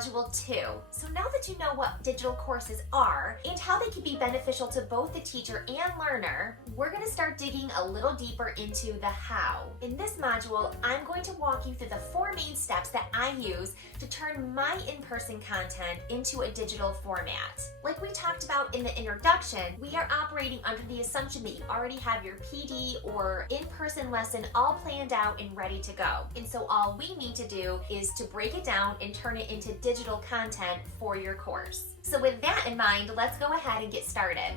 Module 2. So now that you know what digital courses are and how they can be beneficial to both the teacher and learner, we're going to start digging a little deeper into the how. In this module, I'm going to walk you through the 4 main steps that I use to turn my in-person content into a digital format. Like we talked about in the introduction, we are operating under the assumption that you already have your PD or in-person lesson all planned out and ready to go. And so all we need to do is to break it down and turn it into digital content for your course. So with that in mind, let's go ahead and get started.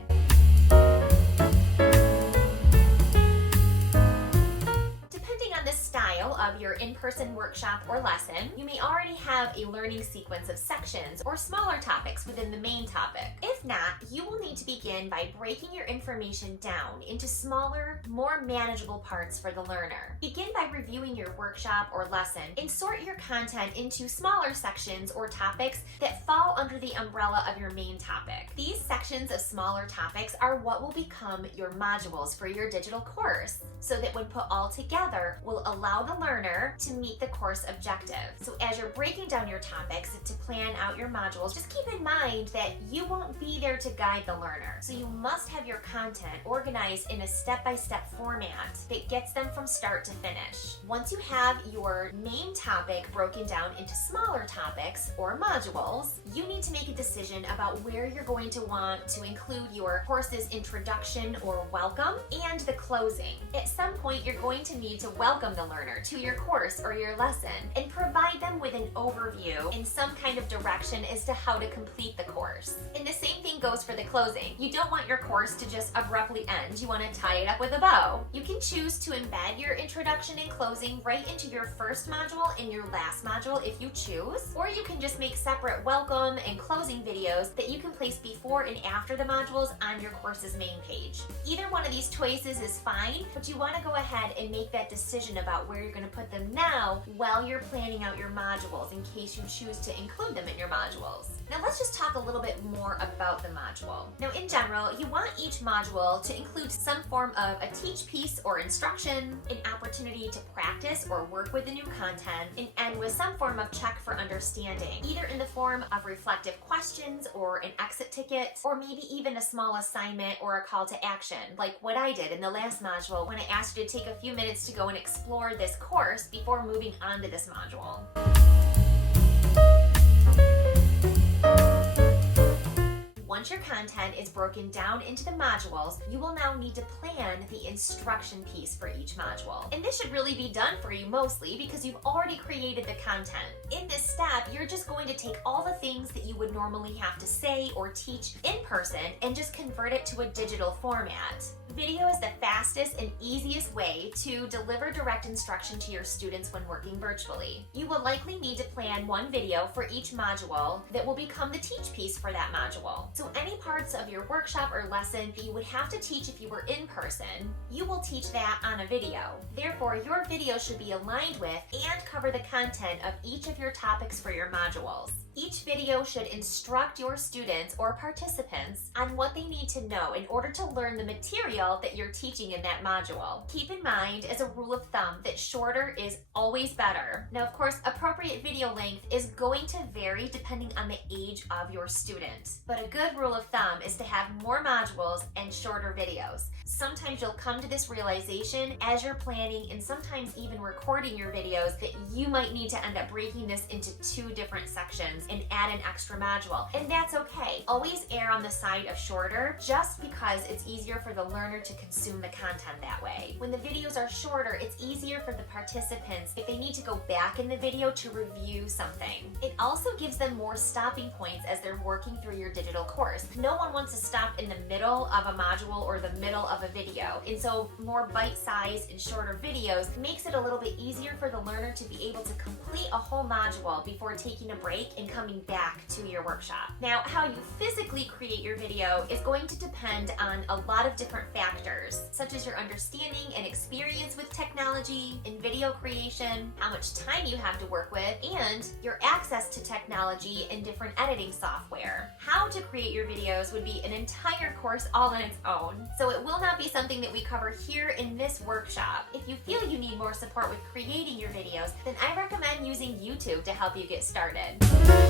Depending on the style of your in-person workshop or lesson, you may already have a learning sequence of sections or smaller topics within the main topic. If not, you will need to begin by breaking your information down into smaller, more manageable parts for the learner. Begin by reviewing your workshop or lesson and sort your content into smaller sections or topics that fall under the umbrella of your main topic. These sections of smaller topics are what will become your modules for your digital course, so that when put all together will allow the learner to meet the course objective. So as you're breaking down your topics to plan out your modules, just keep in mind that you won't be there to guide the learner. So you must have your content organized in a step-by-step format that gets them from start to finish. Once you have your main topic broken down into smaller topics or modules, you need to make a decision about where you're going to want to include your course's introduction or welcome and the closing. At some point, you're going to need to welcome the learner to your course or your lesson and provide them with an overview and some kind of direction as to how to complete the course. And the same thing goes for the closing. You don't want your course to just abruptly end. You want to tie it up with a bow. You can choose to embed your introduction and closing right into your first module and your last module if you choose, or you can just make separate welcome and closing videos that you can place before and after the modules on your course's main page. Either one of these choices is fine, but you want to go ahead and make that decision about where you're going to put them now while you're planning out your modules in case you choose to include them in your modules. Now let's just talk a little bit more about the module. Now in general, you want each module to include some form of a teach piece or instruction, an opportunity to practice or work with the new content, and end with some form of check for understanding, either in the form of reflective questions or an exit ticket, or maybe even a small assignment or a call to action, like what I did in the last module when I asked you to take a few minutes to go and explore this course before moving on to this module. Once your content is broken down into the modules, you will now need to plan the instruction piece for each module. And this should really be done for you mostly because you've already created the content. In this step, you're just going to take all the things that you would normally have to say or teach in person and just convert it to a digital format. Video is the fastest and easiest way to deliver direct instruction to your students when working virtually. You will likely need to plan one video for each module that will become the teach piece for that module. So any parts of your workshop or lesson that you would have to teach if you were in person, you will teach that on a video. Therefore, your video should be aligned with and cover the content of each of your topics for your modules. Each video should instruct your students or participants on what they need to know in order to learn the material that you're teaching in that module. Keep in mind, as a rule of thumb, that shorter is always better. Now, of course, appropriate video length is going to vary depending on the age of your student. But a good rule of thumb is to have more modules and shorter videos. Sometimes you'll come to this realization as you're planning and sometimes even recording your videos that you might need to end up breaking this into 2 different sections and add an extra module. And that's okay. Always err on the side of shorter just because it's easier for the learner to consume the content that way. When the videos are shorter, it's easier for the participants if they need to go back in the video to review something. It also gives them more stopping points as they're working through your digital course. No one wants to stop in the middle of a module or the middle of a video. And so more bite-sized and shorter videos makes it a little bit easier for the learner to be able to complete a whole module before taking a break and coming back to your workshop. Now, how you physically create your video is going to depend on a lot of different factors, such as your understanding and experience with technology and video creation, how much time you have to work with, and your access to technology and different editing software. How to create your videos would be an entire course all on its own, so it will not be something that we cover here in this workshop. If you feel you need more support with creating your videos, then I recommend using YouTube to help you get started.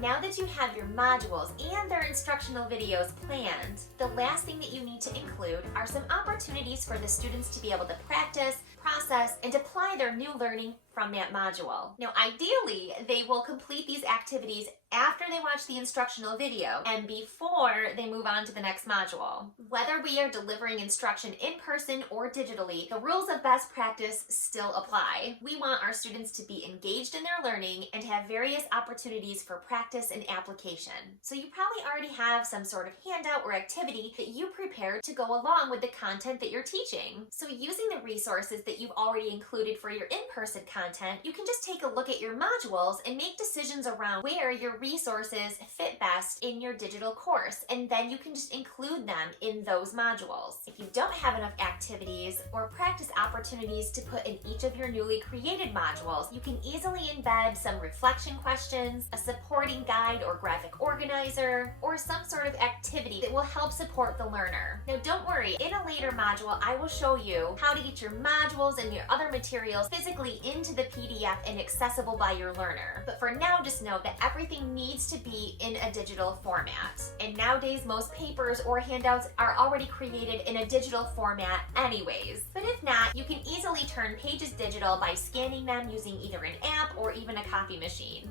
Now that you have your modules and their instructional videos planned, the last thing that you need to include are some opportunities for the students to be able to practice, process, and apply their new learning from that module. Now, ideally, they will complete these activities after they watch the instructional video and before they move on to the next module. Whether we are delivering instruction in person or digitally, the rules of best practice still apply. We want our students to be engaged in their learning and have various opportunities for practice and application. So you probably already have some sort of handout or activity that you prepared to go along with the content that you're teaching. So using the resources that you've already included for your in-person content, you can just take a look at your modules and make decisions around where your resources fit best in your digital course, and then you can just include them in those modules. If you don't have enough activities or practice opportunities to put in each of your newly created modules, you can easily embed some reflection questions, a supporting guide or graphic organizer, or some sort of activity that will help support the learner. Now don't worry, in a later module I will show you how to get your modules and your other materials physically into the PDF and accessible by your learner. But for now, just know that everything needs to be in a digital format. And nowadays, most papers or handouts are already created in a digital format anyways. But if not, you can easily turn pages digital by scanning them using either an app or even a copy machine.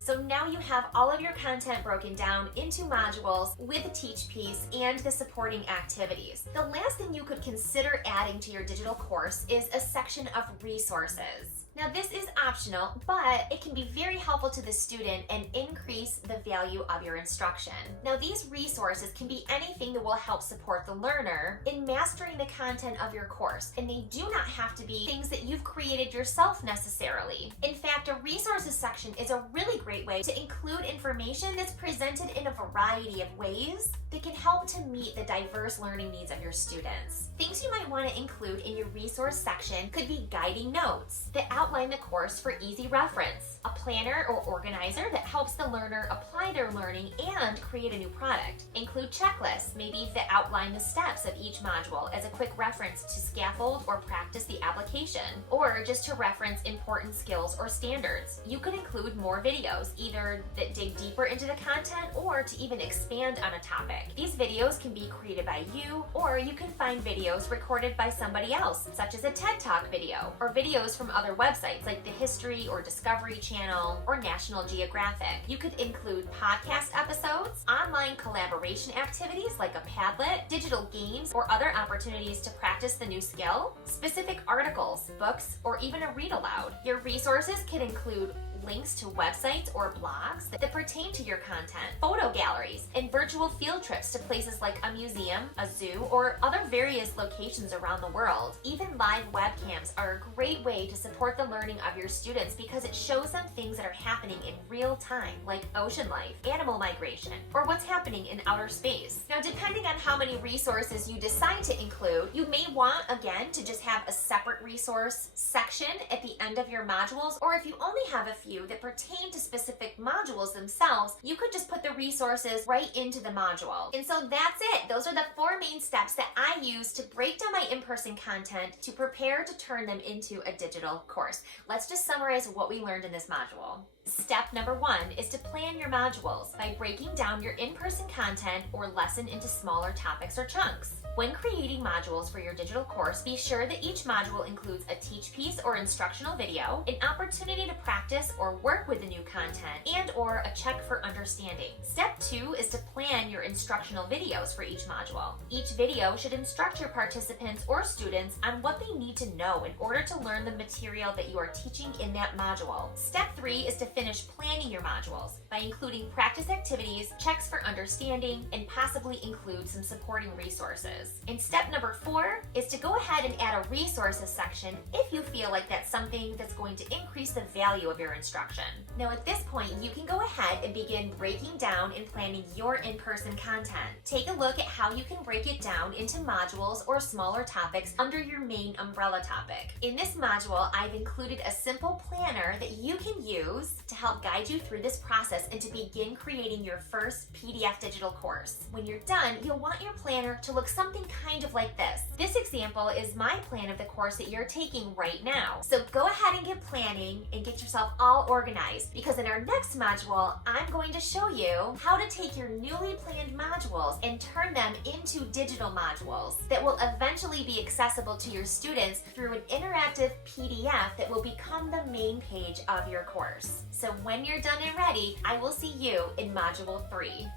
So now you have all of your content broken down into modules with a teach piece and the supporting activities. The last thing you could consider adding to your digital course is a section of resources. Now this is optional, but it can be very helpful to the student and increase the value of your instruction. Now these resources can be anything that will help support the learner in mastering the content of your course, and they do not have to be things that you've created yourself necessarily. In fact, a resources section is a really great way to include information that's presented in a variety of ways that can help to meet the diverse learning needs of your students. Things you might want to include in your resource section could be guiding notes that outline the course for easy reference, a planner or organizer that helps the learner apply their learning and create a new product. Include checklists, maybe that outline the steps of each module as a quick reference to scaffold or practice the application, or just to reference important skills or standards. You could include more videos, either that dig deeper into the content or to even expand on a topic. These videos can be created by you, or you can find videos recorded by somebody else, such as a TED Talk video, or videos from other websites like the History or Discovery Channel or National Geographic. You could include podcast episodes, online collaboration activities like a Padlet, digital games, or other opportunities to practice the new skill, specific articles, books, or even a read aloud. Your resources can include links to websites or blogs that pertain to your content, photo galleries, and virtual field trips to places like a museum, a zoo, or other various locations around the world. Even live webcams are a great way to support the learning of your students because it shows them things that are happening in real time, like ocean life, animal migration, or what's happening in outer space. Now, depending on how many resources you decide to include, you may want, again, to just have a separate resource section at the end of your modules, or if you only have a few that pertain to specific modules themselves, you could just put the resources right into the module. And so that's it. Those are the 4 main steps that I use to break down my in-person content to prepare to turn them into a digital course. Let's just summarize what we learned in this module. Step number 1 is to plan your modules by breaking down your in-person content or lesson into smaller topics or chunks. When creating modules for your digital course, be sure that each module includes a teach piece or instructional video, an opportunity to practice or work with the new content, and or a check for understanding. Step 2 is to plan your instructional videos for each module. Each video should instruct your participants or students on what they need to know in order to learn the material that you are teaching in that module. Step 3 is to finish planning your modules by including practice activities, checks for understanding, and possibly include some supporting resources. And step number 4 is to go ahead and add a resources section if you feel like that's something that's going to increase the value of your instruction. Now at this point, you can go ahead and begin breaking down and planning your in-person content. Take a look at how you can break it down into modules or smaller topics under your main umbrella topic. In this module, I've included a simple planner that you can use to help guide you through this process and to begin creating your first PDF digital course. When you're done, you'll want your planner to look something kind of like this. This example is my plan of the course that you're taking right now. So go ahead and get planning and get yourself all organized, because in our next module, I'm going to show you how to take your newly planned modules and turn them into digital modules that will eventually be accessible to your students through an interactive PDF that will become the main page of your course. So when you're done and ready, I will see you in Module 3.